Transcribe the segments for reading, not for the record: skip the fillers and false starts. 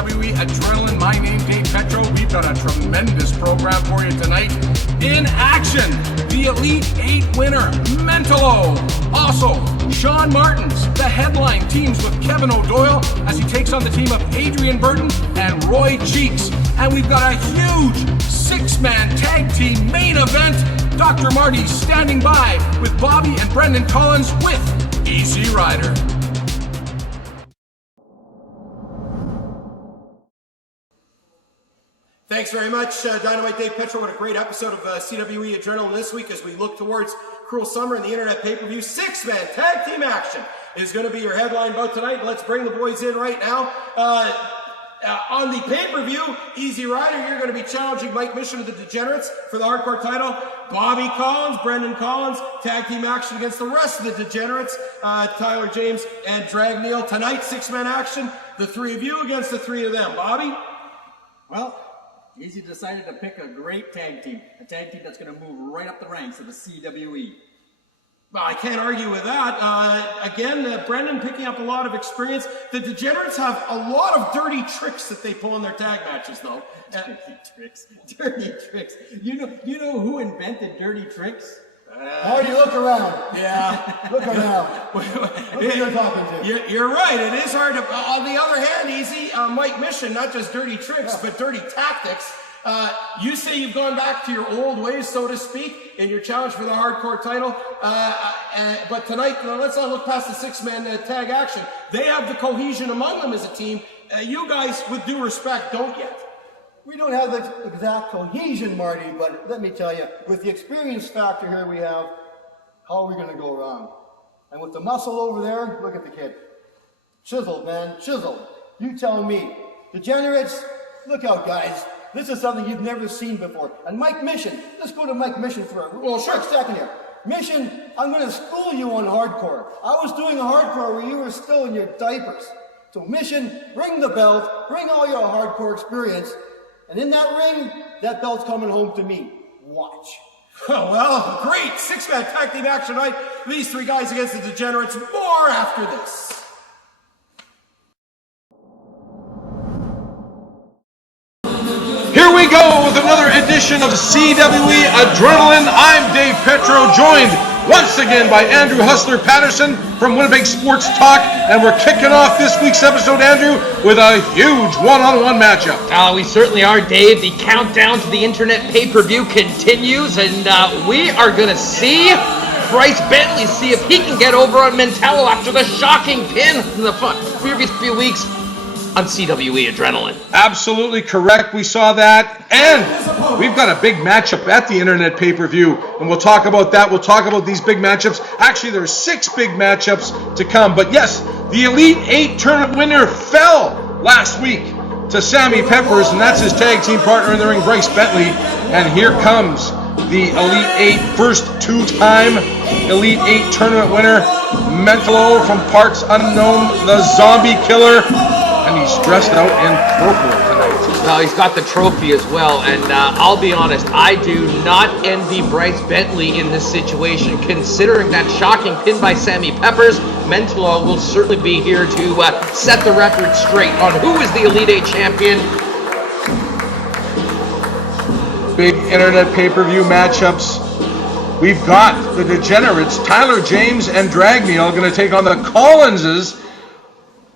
CWE Adrenaline. My name, Dave Petro. We've got a tremendous program for you tonight. In action, the Elite 8 winner, Mentalo. Also, Sean Martins, the headline, teams with Kevin O'Doyle as he takes on the team of Adrian Burton and Roy Cheeks. And we've got a huge six-man tag team main event. Dr. Marty standing by with Bobby and Brendan Collins with Easy Ryder. Thanks very much, Dynamite Dave Petro. What a great episode of CWE Adrenaline this week as we look towards Cruel Summer and the Internet Pay-Per-View. Six-man tag team action is going to be your headline bout tonight. Let's bring the boys in right now. On the pay-per-view, Easy Ryder, you're going to be challenging Mike Mission of the Degenerates for the hardcore title. Bobby Collins, Brendan Collins, tag team action against the rest of the Degenerates, Tyler James and Drag Neil. Tonight, six-man action, the three of you against the three of them. Bobby? Well, Easy decided to pick a great tag team. A tag team that's going to move right up the ranks of the CWE. Well, I can't argue with that. Again, Brendan picking up a lot of experience. The Degenerates have a lot of dirty tricks that they pull in their tag matches, though. Dirty tricks. You know who invented dirty tricks? Marty, look around. Yeah. Look around. Look who you're talking to. You're right. It is hard to... on the other hand, Easy, Mike Mission, not just dirty tricks, but dirty tactics. You say you've gone back to your old ways, so to speak, in your challenge for the hardcore title. But tonight, let's not look past the six-man tag action. They have the cohesion among them as a team. You guys, with due respect, don't yet. We don't have the exact cohesion, Marty, but let me tell you, with the experience factor here we have, how are we going to go wrong? And with the muscle over there, look at the kid. Chiseled, man, chiseled. You tell me. Degenerates, look out, guys. This is something you've never seen before. And Mike Mission, let's go to Mike Mission for a short second here. Mission, I'm going to school you on hardcore. I was doing hardcore where you were still in your diapers. So Mission, bring the belt, bring all your hardcore experience, and in that ring, that belt's coming home to me. Watch. Oh, well, great. Six-man tag team action tonight. These three guys against the Degenerates. More after this. Here we go with another edition of CWE Adrenaline. I'm Dave Petro, joined once again by Andrew Hustler Patterson from Winnipeg Sports Talk, and we're kicking off this week's episode, Andrew, with a huge one-on-one matchup. We certainly are, Dave. The countdown to the Internet pay-per-view continues, and we are going to see Bryce Bentley see if he can get over on Mentallo after the shocking pin in the previous few weeks on CWE Adrenaline. Absolutely correct. We saw that. And we've got a big matchup at the Internet pay-per-view. And we'll talk about that. We'll talk about these big matchups. Actually, there's 6 big matchups to come. But yes, the Elite 8 tournament winner fell last week to Sammy Peppers. And that's his tag team partner in the ring, Bryce Bentley. And here comes the Elite 8 first 2-time Elite 8 tournament winner, Mentalo from parts unknown, the Zombie Killer. And he's dressed out in purple tonight. Well, he's got the trophy as well, and I'll be honest, I do not envy Bryce Bentley in this situation, considering that shocking pin by Sammy Peppers. Mentalo will certainly be here to set the record straight on who is the Elite 8 champion. Big Internet pay-per-view matchups. We've got the Degenerates, Tyler James and Drag Neil, going to take on the Collinses.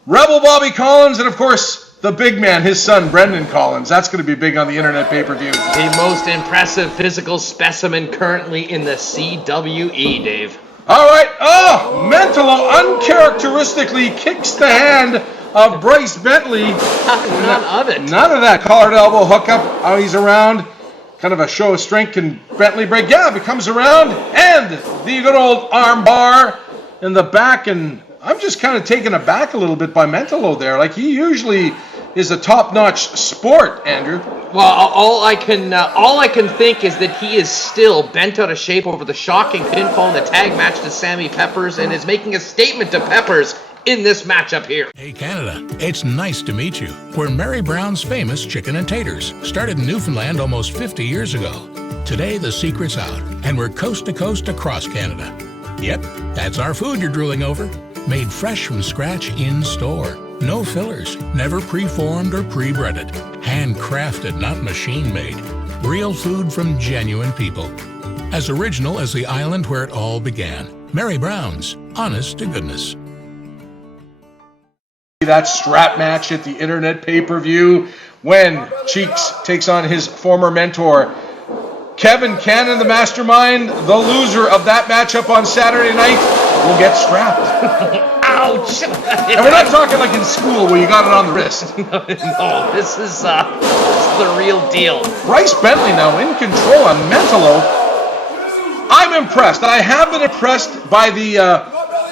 Rebel Bobby Collins, and of course, the big man, his son, Brendan Collins. That's going to be big on the Internet pay-per-view. The most impressive physical specimen currently in the CWE, Dave. All right. Oh, Mentalo uncharacteristically kicks the hand of Bryce Bentley. None of it. None of that collared elbow hookup. How he's around. Kind of a show of strength. Can Bentley break? Yeah, he comes around. And the good old arm bar in the back, and I'm just kind of taken aback a little bit by Mentalo there. Like, he usually is a top-notch sport, Andrew. Well, all I can think is that he is still bent out of shape over the shocking pinfall in the tag match to Sammy Peppers, and is making a statement to Peppers in this matchup here. Hey Canada, it's nice to meet you. We're Mary Brown's famous chicken and taters, started in Newfoundland almost 50 years ago. Today the secret's out, and we're coast to coast across Canada. Yep, that's our food you're drooling over. Made fresh from scratch in store. No fillers, never pre-formed or pre-breaded. Handcrafted, not machine-made. Real food from genuine people. As original as the island where it all began. Mary Brown's, honest to goodness. That strap match at the internet pay-per-view when Cheeks takes on his former mentor. Kevin Cannon, the mastermind, the loser of that matchup on Saturday night, will get strapped. Ouch! And we're not talking like in school where you got it on the wrist. No, this is the real deal. Bryce Bentley now in control on Mentalo. I'm impressed. I have been impressed by the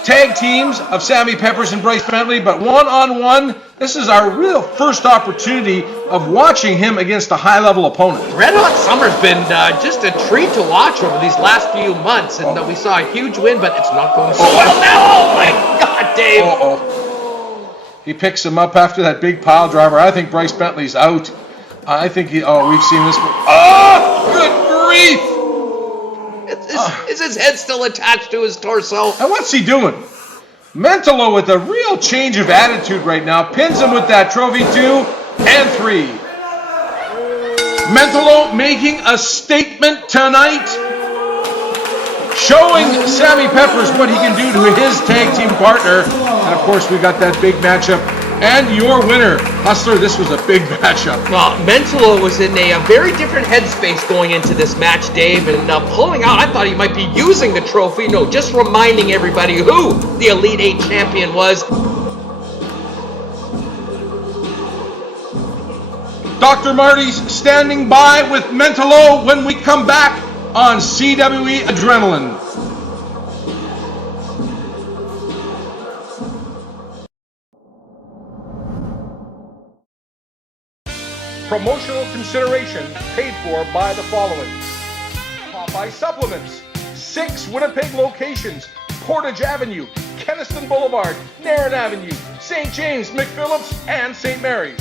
tag teams of Sammy Peppers and Bryce Bentley, but one-on-one, this is our real first opportunity of watching him against a high-level opponent. Red Hot Summer's been just a treat to watch over these last few months, and we saw a huge win, but it's not going so well now. Oh my God, Dave! He picks him up after that big pile driver. I think Bryce Bentley's out. I think we've seen this. Good grief! Is his head still attached to his torso? And what's he doing? Mentalo with a real change of attitude right now. Pins him with that trophy 2 and 3. Mentalo making a statement tonight, showing Sammy Peppers what he can do to his tag team partner. And of course, we got that big matchup. And your winner, Hustler, this was a big matchup. Well, Mentalo was in a very different headspace going into this match, Dave, and pulling out, I thought he might be using the trophy. No, just reminding everybody who the Elite 8 champion was. Dr. Marty's standing by with Mentalo when we come back on CWE Adrenaline. Promotional consideration paid for by the following: Popeye Supplements, 6 Winnipeg locations: Portage Avenue, Kenniston Boulevard, Narran Avenue, St. James, McPhillips, and St. Mary's.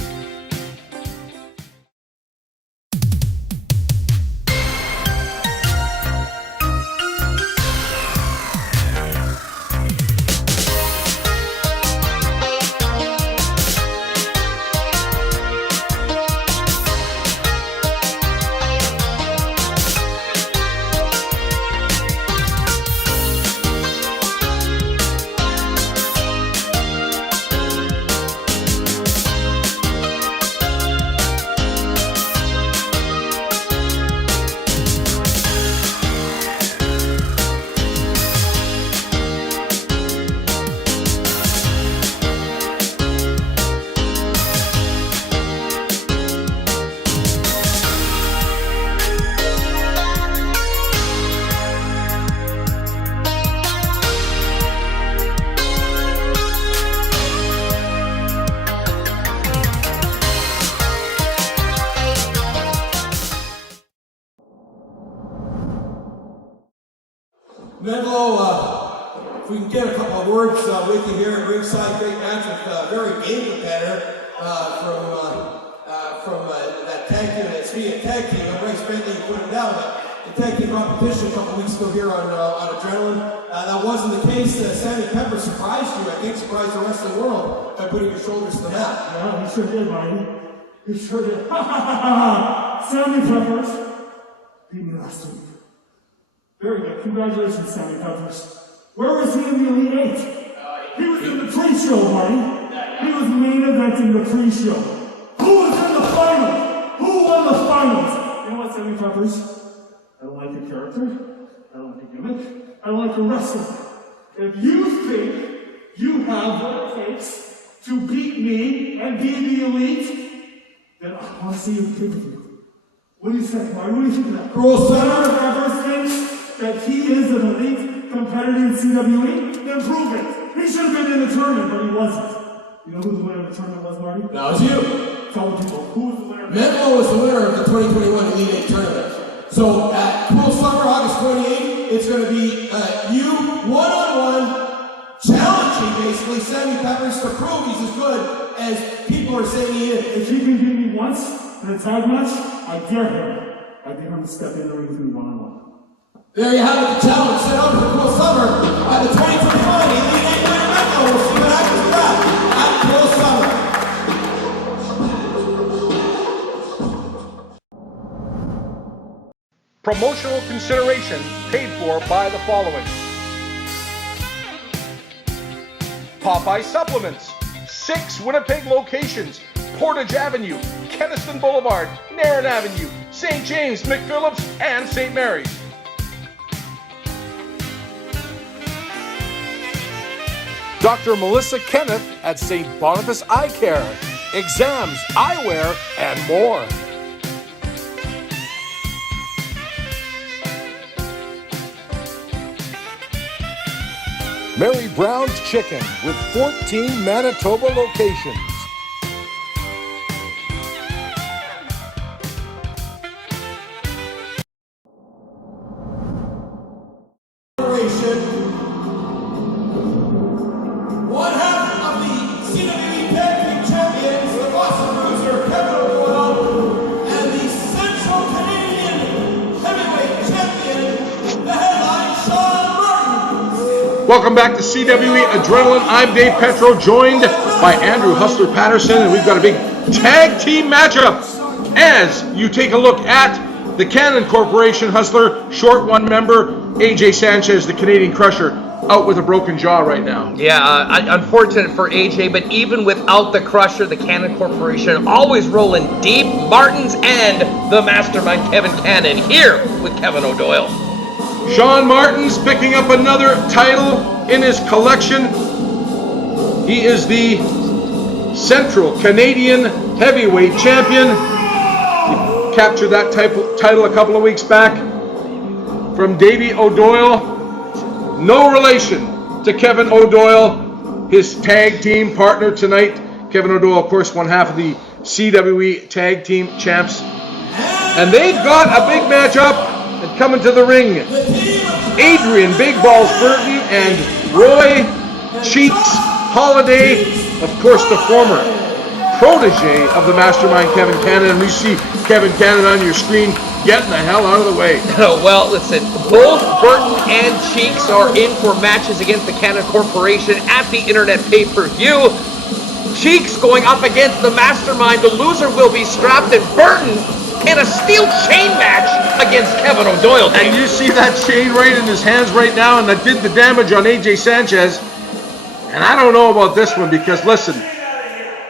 Mentalo, if we can get a couple of words with you here at ringside, great match with a very game competitor from that tag team, that speaking of tag team, Bryce Bentley put him down, but the tag team competition a couple weeks ago here on Adrenaline, that wasn't the case. Sammy Pepper surprised you, I think surprised the rest of the world by putting his shoulders to the mat. Yeah, he sure did, Marty. He sure did. Sammy Peppers beat me last week. Very good. Congratulations, Sammy Peppers. Where was he in the Elite 8? He was in the pre-show, Marty. He was main eventing the pre-show. Who was in the finals? Who won the finals? You know what, Sammy Peppers? I don't like your character. I don't like your gimmick. I don't like your wrestling. If you think you have what it takes to beat me and be the Elite, then I want to see you kick with you. What do you say, Marty? What do you think of that? Cruel Sammy Peppers thinks that he is an elite competitor in CWE, then prove it. He should have been in the tournament, but he wasn't. You know who the winner of the tournament was, Marty? That was you. Tell the people, who was the winner? Mentalo was the winner of the 2021 Elite 8 tournament. So at Cruel Summer, August 28th, it's going to be you one-on-one challenging, basically, Sammy Peppers to prove he's as good as people are saying he is. If he can beat me once in a tag match, I dare him. I dare him to step in the ring with me one-on-one. There you have it, the challenge set up for Cruel Summer by the 2021 Elite 8 winner Mentalo. We'll see what happens with that at Cruel Summer. Promotional consideration paid for by the following: Popeye Supplements, 6 Winnipeg locations: Portage Avenue, Kenniston Boulevard, Narran Avenue, St. James, McPhillips, and St. Mary's. Dr. Melissa Kenneth at St. Boniface Eye Care, exams, eyewear, and more. Mary Brown's Chicken with 14 Manitoba locations. One half of the CWE Tag Team Champions, the Boston Bruiser, Kevin O'Doyle, and the Central Canadian Heavyweight Champion, the headline, Sean Martin. Welcome back to CWE Adrenaline. I'm Dave Petro, joined by Andrew Hustler Patterson, and we've got a big tag team matchup as you take a look at the Cannon Corporation. Hustler, short one member, AJ Sanchez, the Canadian Crusher, out with a broken jaw right now. Yeah, unfortunate for AJ, but even without the Crusher, the Cannon Corporation always rolling deep. Martins and the mastermind Kevin Cannon here with Kevin O'Doyle. Sean Martins picking up another title in his collection. He is the Central Canadian Heavyweight Champion. He captured that title a couple of weeks back from Davey O'Doyle. No relation to Kevin O'Doyle, his tag team partner tonight. Kevin O'Doyle, of course, one half of the CWE Tag Team Champs. And they've got a big matchup and coming to the ring. Adrian Big Balls Burton and Roy Cheeks Holiday, of course, the former protege of the mastermind Kevin Cannon. And we see Kevin Cannon on your screen getting the hell out of the way. Well, listen, both Burton and Cheeks are in for matches against the Cannon Corporation at the Internet Pay-Per-View. Cheeks going up against the mastermind. The loser will be strapped, and Burton in a steel chain match against Kevin O'Doyle. And you see that chain right in his hands right now, and that did the damage on AJ Sanchez. And I don't know about this one, because listen,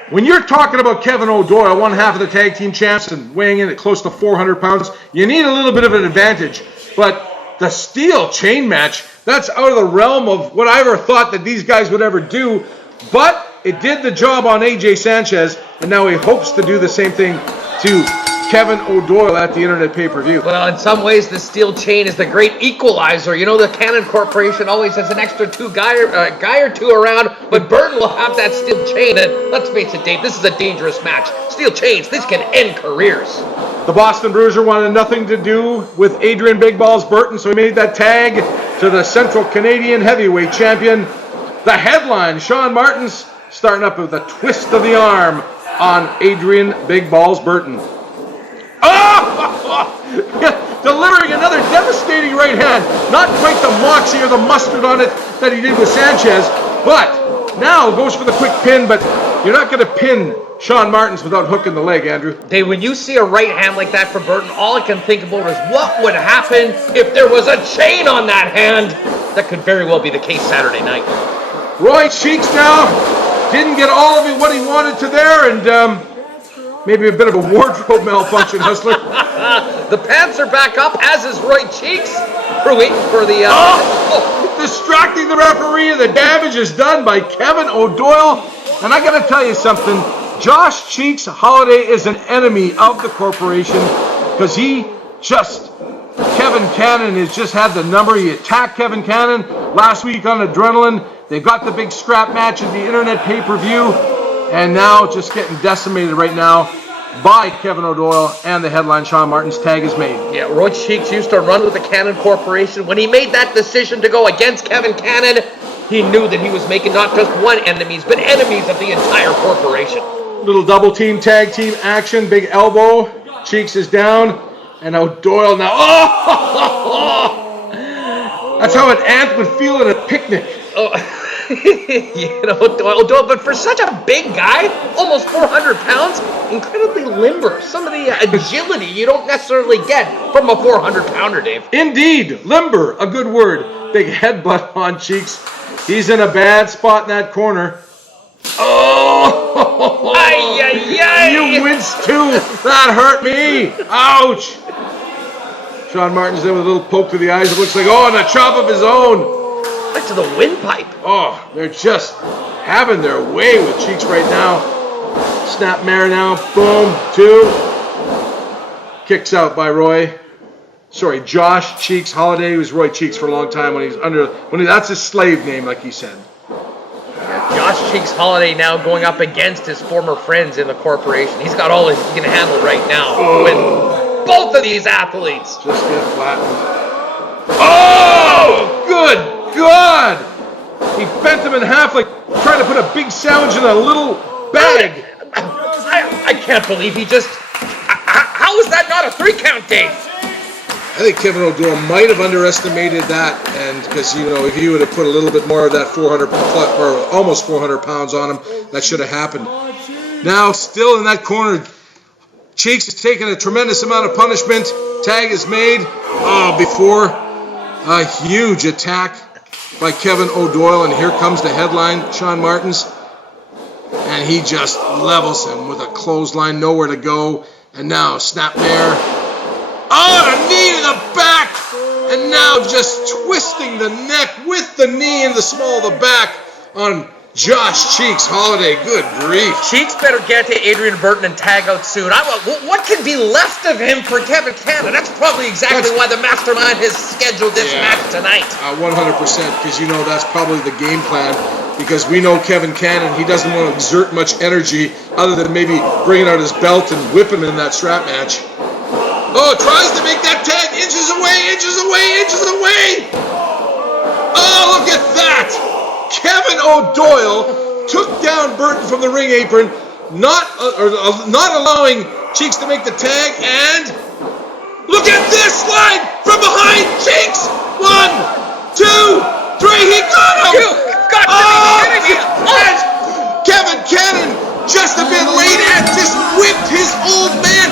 when you're talking about Kevin O'Doyle, one half of the tag team champs and weighing in at close to 400 pounds, you need a little bit of an advantage. But the steel chain match, that's out of the realm of what I ever thought that these guys would ever do. But it did the job on AJ Sanchez, and now he hopes to do the same thing to Kevin O'Doyle at the Internet Pay-Per-View. Well, in some ways, the steel chain is the great equalizer. You know, the Cannon Corporation always has an extra guy or two around, but Burton will have that steel chain. And let's face it, Dave, this is a dangerous match. Steel chains, this can end careers. The Boston Bruiser wanted nothing to do with Adrian Big Balls Burton, so he made that tag to the Central Canadian Heavyweight Champion. The headline, Sean Martins, starting up with a twist of the arm on Adrian Big Balls Burton. Oh! Delivering another devastating right hand. Not quite the moxie or the mustard on it that he did with Sanchez, but now goes for the quick pin, but you're not going to pin Sean Martins without hooking the leg, Andrew. Dave, when you see a right hand like that from Burton, all I can think about is what would happen if there was a chain on that hand. That could very well be the case Saturday night. Roy Cheeks now didn't get all of it what he wanted to there, and maybe a bit of a wardrobe malfunction, Hustler. The pants are back up, as is Roy Cheeks. We're waiting for the... Distracting the referee, and the damage is done by Kevin O'Doyle. And I got to tell you something. Josh Cheeks Holiday is an enemy of the corporation because Kevin Cannon has just had the number. He attacked Kevin Cannon last week on Adrenaline. They got the big scrap match at the Internet Pay-Per-View. And now just getting decimated right now by Kevin O'Doyle, and the headline, Sean Martin's tag is made. Yeah, Roy Cheeks used to run with the Cannon Corporation. When he made that decision to go against Kevin Cannon, he knew that he was making not just one enemies, but enemies of the entire corporation. Little double team, tag team action, big elbow. Cheeks is down, and O'Doyle now. Oh! That's how an ant would feel at a picnic. Oh. Doyle, but for such a big guy, almost 400 pounds, incredibly limber. Some of the agility you don't necessarily get from a 400-pounder, Dave. Indeed, limber, a good word. Big headbutt on Cheeks. He's in a bad spot in that corner. Oh! Ay, ay, ay. You winced too. That hurt me. Ouch. Sean Martin's in with a little poke to the eyes. It looks like, and a chop of his own. Right to the windpipe. Oh, they're just having their way with Cheeks right now. Snap mare now. Boom. 2. Kicks out by Josh Cheeks Holiday. He was Roy Cheeks for a long time that's his slave name, like he said. Josh Cheeks Holiday now going up against his former friends in the corporation. He's got all he can handle right now with both of these athletes. Just get flattened. Oh, good God! He bent him in half like trying to put a big sandwich in a little bag. I can't believe he just... How is that not a 3-count, Dave? I think Kevin O'Doyle might have underestimated that, and because if he would have put a little bit more of that 400 or almost 400 pounds on him, that should have happened. Now, still in that corner, Cheeks has taken a tremendous amount of punishment. Tag is made. Before a huge attack by Kevin O'Doyle, and here comes the headline, Sean Martins, and he just levels him with a clothesline, nowhere to go, and now snap mare. A knee to the back, and now just twisting the neck with the knee in the small of the back on Josh Cheeks Holiday. Good grief. Cheeks better get to Adrian Burton and tag out soon. What can be left of him for Kevin Cannon? That's probably exactly why the mastermind has scheduled this match tonight. 100%, because that's probably the game plan. Because we know Kevin Cannon, he doesn't want to exert much energy other than maybe bringing out his belt and whip him in that strap match. Tries to make that tag. Inches away. Oh, look at that. Kevin O'Doyle took down Burton from the ring apron, not allowing Cheeks to make the tag, and look at this slide from behind Cheeks. 1, 2, 3, he got him! And Kevin Cannon, just a bit late, and just whipped his old man.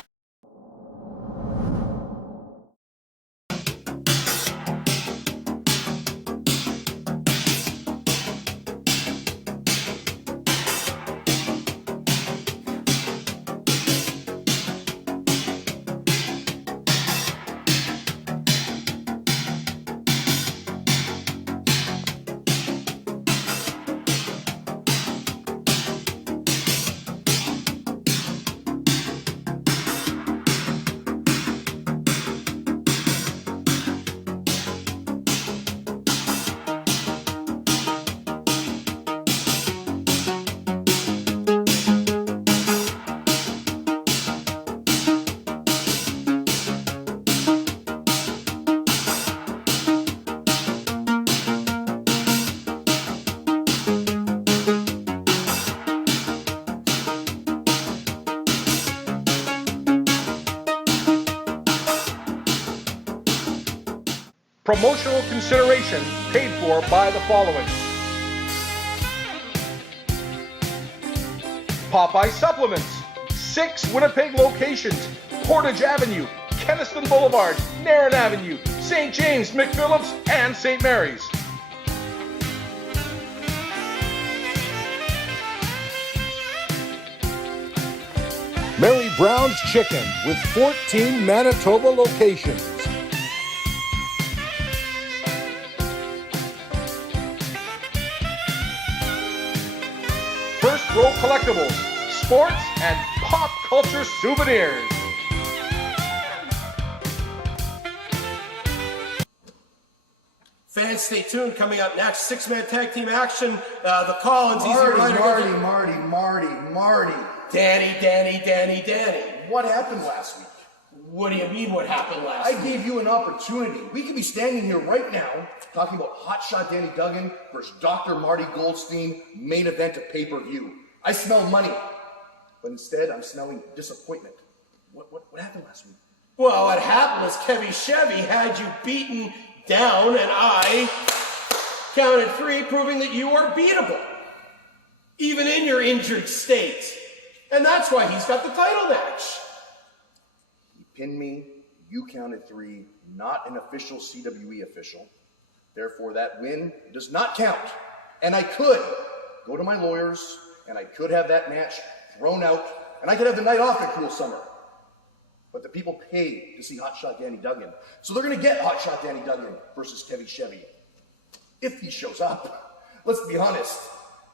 Promotional consideration paid for by the following: Popeye Supplements, 6 Winnipeg locations: Portage Avenue, Kenniston Boulevard, Narran Avenue, St. James, McPhillips, and St. Mary's. Mary Brown's Chicken with 14 Manitoba locations. First Row Collectibles, sports and pop culture souvenirs. Fans, stay tuned. Coming up next, 6-man tag team action. The Collins, Easy Ryder. Marty. Danny. What happened last week? What do you mean what happened last I week? gave you an opportunity. We could be standing here right now talking about Hotshot Danny Duggan versus Dr. Marty Goldstein, main event of pay-per-view. I smell money, but instead I'm smelling disappointment. What happened last week? Well, what happened was Chevy had you beaten down, and I counted 3, proving that you are beatable, even in your injured state. And that's why he's got the title match. He pinned me, you counted 3, not an official CWE official. Therefore, that win does not count. And I could go to my lawyers, and I could have that match thrown out, and I could have the night off at Cruel Summer. But the people paid to see Hotshot Danny Duggan. So they're going to get Hotshot Danny Duggan versus Kevy Chevy. If he shows up. Let's be honest.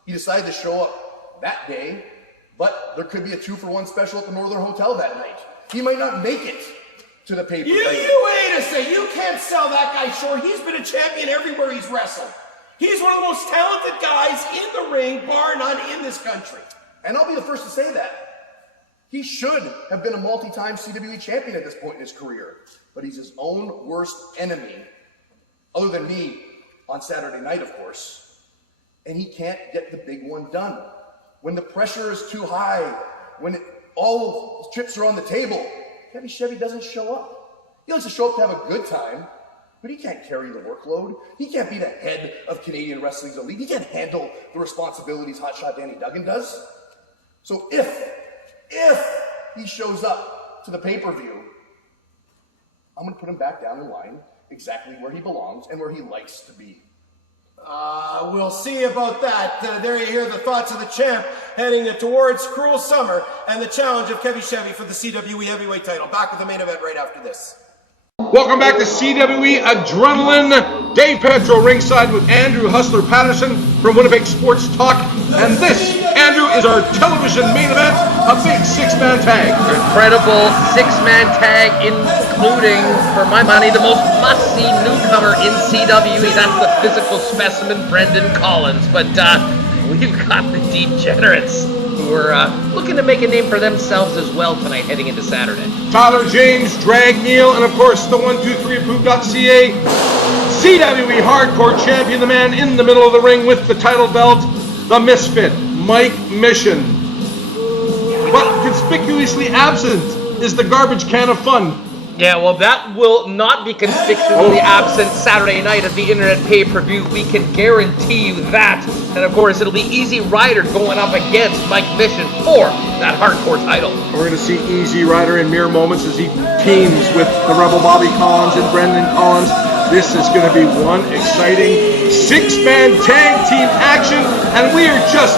He decided to show up that day, but there could be a 2-for-1 special at the Northern Hotel that night. He might not make it to the pay-per-view. You wait a second. You can't sell that guy short. He's been a champion everywhere he's wrestled. He's one of the most talented guys in the ring, bar none, in this country. And I'll be the first to say that. He should have been a multi-time CWE champion at this point in his career, but he's his own worst enemy, other than me, on Saturday night, of course. And he can't get the big one done. When the pressure is too high, when all chips are on the table, Kevy Chevy doesn't show up. He likes to show up to have a good time, but he can't carry the workload. He can't be the head of Canadian Wrestling's elite. He can't handle the responsibilities Hotshot Danny Duggan does. So if he shows up to the pay-per-view, I'm going to put him back down the line exactly where he belongs and where he likes to be. We'll see about that. There you hear the thoughts of the champ heading towards Cruel Summer and the challenge of Kevy Chevy for the CWE heavyweight title. Back with the main event right after this. Welcome back to CWE Adrenaline. Dave Petro ringside with Andrew Hustler Patterson from Winnipeg Sports Talk. And this, Andrew, is our television main event, a big 6-man tag. Incredible 6-man tag, including, for my money, the most must-see newcomer in CWE. That's the physical specimen, Brendan Collins. But we've got the Degenrates, who are looking to make a name for themselves as well tonight, heading into Saturday. Tyler James, Drag Neil, and of course the 123approved.ca CWE Hardcore Champion, the man in the middle of the ring with the title belt, the Misfit, Mike Mission. But conspicuously absent is the garbage can of fun. Yeah, well, that will not be conspicuously absent Saturday night at the Internet pay-per-view. We can guarantee you that. And, of course, it'll be Easy Ryder going up against Mike Mission for that hardcore title. We're going to see Easy Ryder in mere moments as he teams with the Rebel Bobby Collins and Brendan Collins. This is going to be one exciting 6-man tag team action. And we are just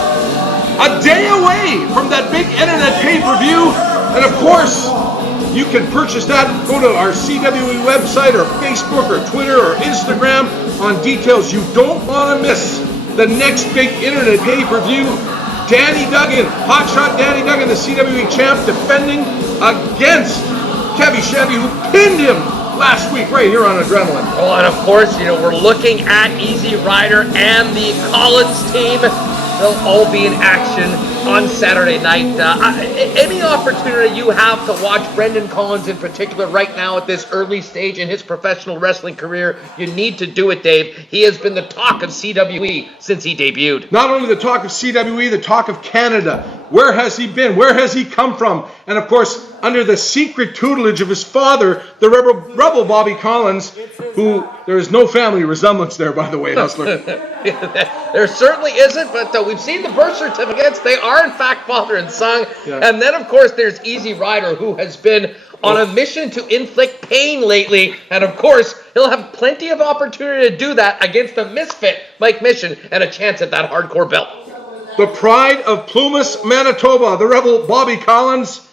a day away from that big Internet pay-per-view. And, of course, you can purchase that. Go to our CWE website or Facebook or Twitter or Instagram on details you don't want to miss. The next big Internet pay-per-view, Danny Duggan, Hotshot Danny Duggan, the CWE champ, defending against Kevy Chevy, who pinned him last week right here on Adrenaline. Oh, and of course, we're looking at Easy Ryder and the Collins team. They'll all be in action on Saturday night. Any opportunity you have to watch Brendan Collins in particular right now at this early stage in his professional wrestling career, you need to do it, Dave. He has been the talk of CWE since he debuted. Not only the talk of CWE, the talk of Canada. Where has he been? Where has he come from? And of course, under the secret tutelage of his father, the Rebel Bobby Collins, who there is no family resemblance there, by the way, Hustler. There certainly isn't, but we've seen the birth certificates. They are, in fact, father and son. Yeah. And then, of course, there's Easy Ryder, who has been on a mission to inflict pain lately. And, of course, he'll have plenty of opportunity to do that against the Misfit, Mike Mission, and a chance at that hardcore belt. The pride of Plumas, Manitoba, the Rebel Bobby Collins.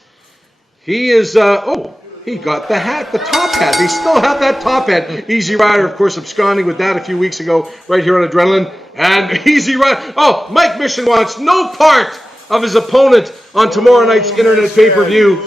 He is, he got the hat, the top hat. They still have that top hat. Easy Ryder, of course, absconding with that a few weeks ago right here on Adrenaline. And Easy Ryder, Mike Mission wants no part of his opponent on tomorrow night's Internet pay-per-view.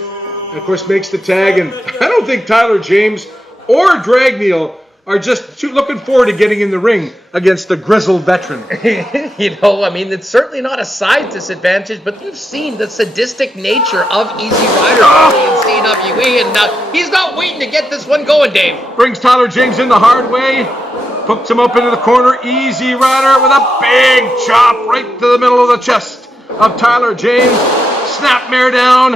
And, of course, makes the tag. And I don't think Tyler James or Drag Neil are just looking forward to getting in the ring against the grizzled veteran. It's certainly not a size disadvantage, but you've seen the sadistic nature of Easy Ryder in CWE, and he's not waiting to get this one going, Dave. Brings Tyler James in the hard way, hooks him up into the corner. Easy Ryder with a big chop right to the middle of the chest of Tyler James. Snapmare down,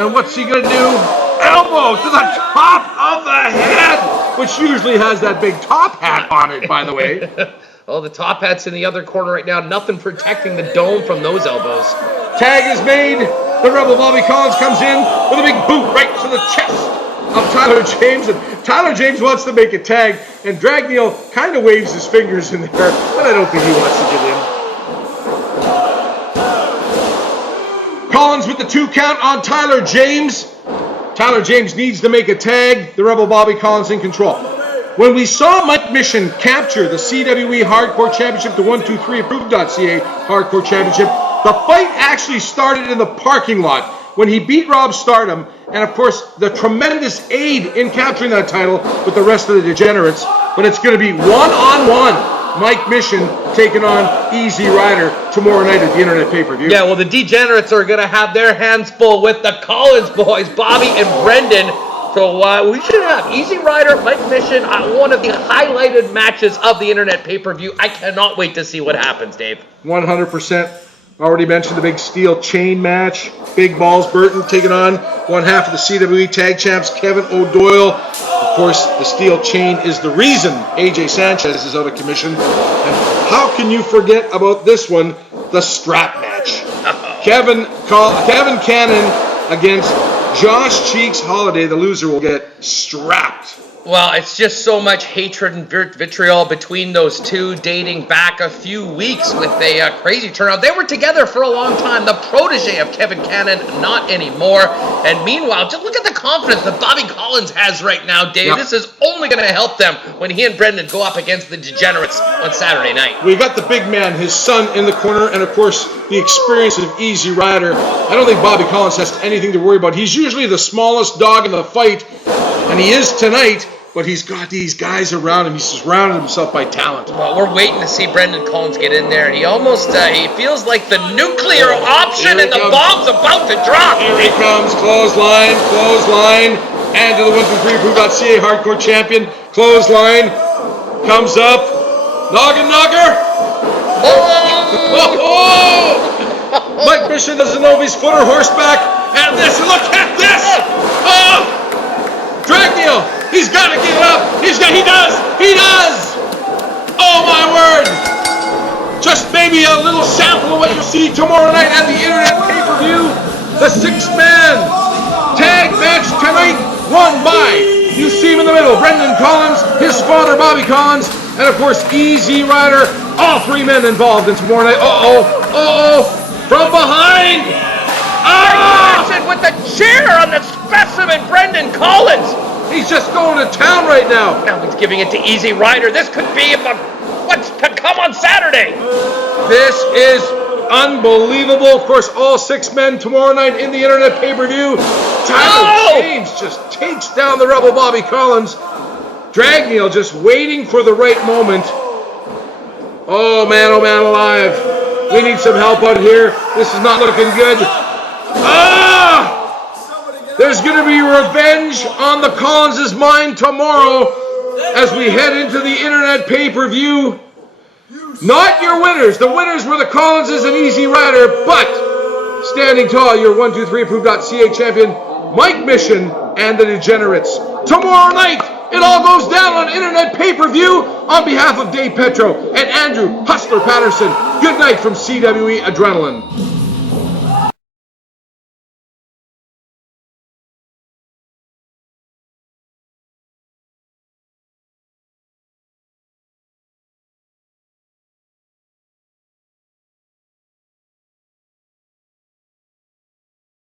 and what's he going to do? Elbow to the top of the head, which usually has that big top hat on it, by the way. Oh, the top hat's in the other corner right now. Nothing protecting the dome from those elbows. Tag is made. The Rebel Bobby Collins comes in with a big boot right to the chest of Tyler James. And Tyler James wants to make a tag, and Dragneel kind of waves his fingers in the air, but I don't think he wants to get in. Collins with the 2 count on Tyler James. Tyler James needs to make a tag. The Rebel Bobby Collins in control. When we saw Mike Mission capture the CWE Hardcore Championship, the 123approved.ca Hardcore Championship, the fight actually started in the parking lot when he beat Rob Stardom, and of course the tremendous aid in capturing that title with the rest of the Degenerates. But it's going to be one-on-one. Mike Mission taking on Easy Ryder tomorrow night at the Internet Pay-Per-View. Yeah, well, the Degenerates are going to have their hands full with the Collins boys, Bobby and Brendan. So we should have Easy Ryder, Mike Mission, one of the highlighted matches of the Internet Pay-Per-View. I cannot wait to see what happens, Dave. 100%. Already mentioned the big steel chain match. Big Balls Burton taking on one half of the CWE Tag Champs, Kevin O'Doyle. Of course, the steel chain is the reason AJ Sanchez is out of commission. And how can you forget about this one, the strap match? Kevin Cannon against Josh Cheeks Holiday. The loser will get strapped. Well, it's just so much hatred and vitriol between those two, dating back a few weeks with a crazy turnout. They were together for a long time. The protege of Kevin Cannon, not anymore. And meanwhile, just look at the confidence that Bobby Collins has right now, Dave. Yep. This is only going to help them when he and Brendan go up against the Degenerates on Saturday night. We got the big man, his son, in the corner, and of course, the experience of Easy Ryder. I don't think Bobby Collins has anything to worry about. He's usually the smallest dog in the fight, and he is tonight. But he's got these guys around him. He's surrounded himself by talent. Well, we're waiting to see Brendan Collins get in there. He almost, he feels like the nuclear option and the bomb's about to drop. Here he comes. Clothesline. And to the 123approved.ca Hardcore Champion. Clothesline. Comes up. Noggin knocker. Oh! Mike Mission doesn't know if he's foot or horseback. And this, look at this. Oh! Dragneel, he's got to get it up. He does. Oh my word. Just maybe a little sample of what you'll see tomorrow night at the Internet Pay-Per-View. The 6-man tag match tonight, won by, you see him in the middle, Brendan Collins, his father Bobby Collins, and of course Easy Ryder. All 3 men involved in tomorrow night. From behind. With the chair on the specimen, Brendan Collins. He's just going to town right now. Now he's giving it to Easy Ryder. This could be what's to come on Saturday. This is unbelievable. Of course, all 6 men tomorrow night in the Internet Pay-Per-View. Tyler James just takes down the Rebel Bobby Collins. Dragneel just waiting for the right moment. Oh man alive. We need some help out here. This is not looking good. There's going to be revenge on the Collins' mind tomorrow as we head into the Internet Pay-Per-View. Not your winners. The winners were the Collinses and Easy Ryder, but standing tall, your 123approved.ca champion, Mike Mission and the Degenerates. Tomorrow night, it all goes down on Internet Pay-Per-View. On behalf of Dave Petro and Andrew Hustler Patterson, good night from CWE Adrenaline.